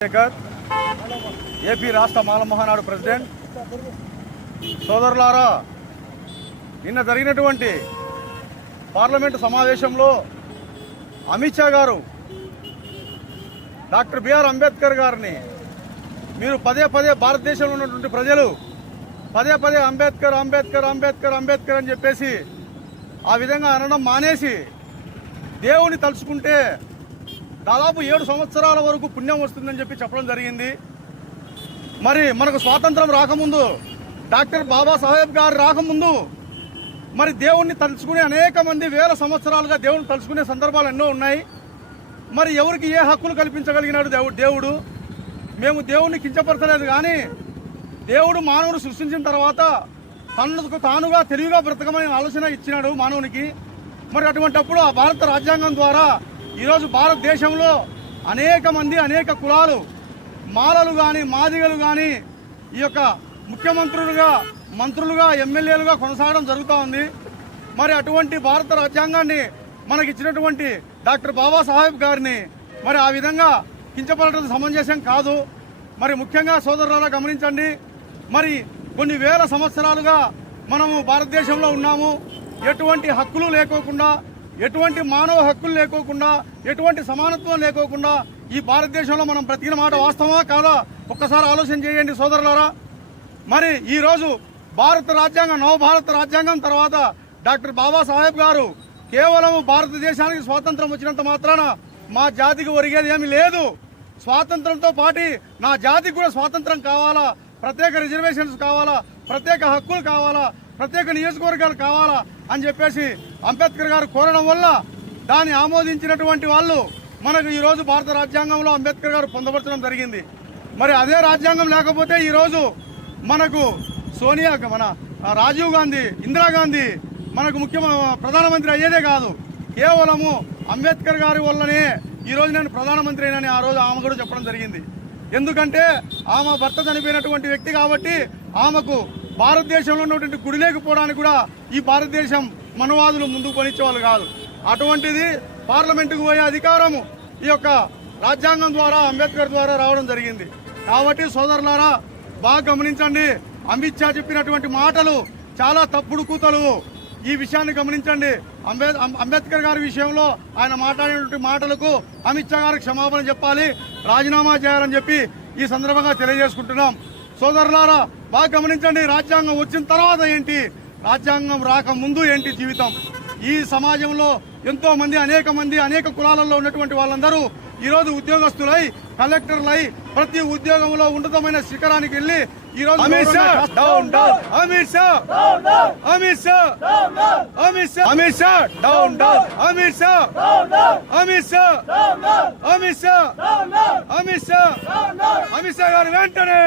Shekhar AP రాష్ట్ర Mala Mahanadu president. సోదరులారా నిన్న జరిగినటువంటి పార్లమెంటు సమావేశంలో అమిత్ షా గారు డాక్టర్ బిఆర్ అంబేద్కర్ గారిని మీరు పదే పదే భారతదేశంలో ఉన్నటువంటి ప్రజలు పదే పదే అంబేద్కర్ అంబేద్కర్ అంబేద్కర్ అంబేద్కర్ అని చెప్పేసి ఆ విధంగా అనడం మానేసి దేవుని తలుచుకుంటే దాదాపు ఏడు సంవత్సరాల వరకు పుణ్యం వస్తుందని చెప్పి చెప్పడం జరిగింది. మరి మనకు స్వాతంత్రం రాకముందు డాక్టర్ బాబాసాహెబ్ గారు రాకముందు మరి దేవుణ్ణి తలుచుకునే అనేక మంది వేల సంవత్సరాలుగా దేవుని తలుచుకునే సందర్భాలు ఎన్నో ఉన్నాయి. మరి ఎవరికి ఏ హక్కులు కల్పించగలిగినాడు దేవుడు దేవుడు? మేము దేవుణ్ణి కించపరచలేదు కానీ దేవుడు మానవుడు సృష్టించిన తర్వాత తనకు తానుగా తెలివిగా బ్రతకమని ఆలోచన ఇచ్చినాడు మానవునికి. మరి అటువంటప్పుడు ఆ భారత రాజ్యాంగం ద్వారా ఈరోజు భారతదేశంలో అనేక మంది అనేక కులాలు మాలలు కానీ మాదిగలు కానీ ఈ యొక్క ముఖ్యమంత్రులుగా మంత్రులుగా ఎమ్మెల్యేలుగా కొనసాగడం జరుగుతూ ఉంది. మరి అటువంటి భారత రాజ్యాంగాన్ని మనకి ఇచ్చినటువంటి డాక్టర్ బాబాసాహెబ్ గారిని మరి ఆ విధంగా కించపడటం సమంజసం కాదు. మరి ముఖ్యంగా సోదరులారా గమనించండి. మరి కొన్ని వేల సంవత్సరాలుగా మనము భారతదేశంలో ఉన్నాము. ఎటువంటి హక్కులు లేకోకుండా ఎటువంటి మానవ హక్కులు లేకోకుండా ఎటువంటి సమానత్వం లేకోకుండా ఈ భారతదేశంలో మనం బ్రతికిన మాట వాస్తవమా కాదా? ఒక్కసారి ఆలోచన చేయండి సోదరులారా. మరి ఈరోజు భారత రాజ్యాంగం నవభారత రాజ్యాంగం తర్వాత డాక్టర్ బాబాసాహెబ్ గారు కేవలం భారతదేశానికి స్వాతంత్రం వచ్చినంత మాత్రాన మా జాతికి ఒరిగేది ఏమీ లేదు. స్వాతంత్రంతో పాటు నా జాతికి కూడా స్వాతంత్రం కావాలా? ప్రత్యేక రిజర్వేషన్స్ కావాలా? ప్రత్యేక హక్కులు కావాలా? ప్రత్యేక నియోజకవర్గాలు కావాలా అని చెప్పేసి అంబేద్కర్ గారు కోరడం వల్ల దాన్ని ఆమోదించినటువంటి వాళ్ళు మనకు ఈరోజు భారత రాజ్యాంగంలో అంబేద్కర్ గారు పొందపరచడం జరిగింది. మరి అదే రాజ్యాంగం లేకపోతే ఈ రోజు మనకు సోనియా మన రాజీవ్ గాంధీ ఇందిరాగాంధీ మనకు ముఖ్య ప్రధానమంత్రి అయ్యేదే కాదు. కేవలము అంబేద్కర్ గారి వల్లనే ఈ రోజు నేను ప్రధానమంత్రి అయినని ఆ రోజు ఆమె కూడా చెప్పడం జరిగింది. ఎందుకంటే ఆమె భర్త చనిపోయినటువంటి వ్యక్తి కాబట్టి ఆమెకు భారతదేశంలో ఉన్నటువంటి గుడి లేకపోవడానికి కూడా ఈ భారతదేశం మనవాదులు ముందుకు పనిచ్చేవాళ్ళు కాదు. అటువంటిది పార్లమెంటుకు పోయే అధికారము ఈ యొక్క రాజ్యాంగం ద్వారా అంబేద్కర్ ద్వారా రావడం జరిగింది. కాబట్టి సోదరులారా బాగా గమనించండి. అమిత్ షా చెప్పినటువంటి మాటలు చాలా తప్పుడు కూతలు. ఈ విషయాన్ని గమనించండి. అంబేద్ అంబేద్కర్ గారి విషయంలో ఆయన మాట్లాడినటువంటి మాటలకు అమిత్ షా గారికి క్షమాపణ చెప్పాలి రాజీనామా చేయాలని చెప్పి ఈ సందర్భంగా తెలియజేసుకుంటున్నాం. సోదరులారా బాగా గమనించండి రాజ్యాంగం వచ్చిన తర్వాత ఏంటి? రాజ్యాంగం రాక ముందు ఏంటి జీవితం? ఈ సమాజంలో ఎంతో మంది అనేక మంది అనేక కులాలలో ఉన్నటువంటి వాళ్ళందరూ ఈ రోజు ఉద్యోగస్తులై కలెక్టర్లై ప్రతి ఉద్యోగంలో ఉన్నతమైన శిఖరానికి వెళ్ళి ఈ రోజు Amit Shah down down. Amit Shah Amit Shah Amit Shah Amit Shah down down. Amit Shah Amit Shah Amit Shah Amit Shah Amit Shah గారు వెంటనే.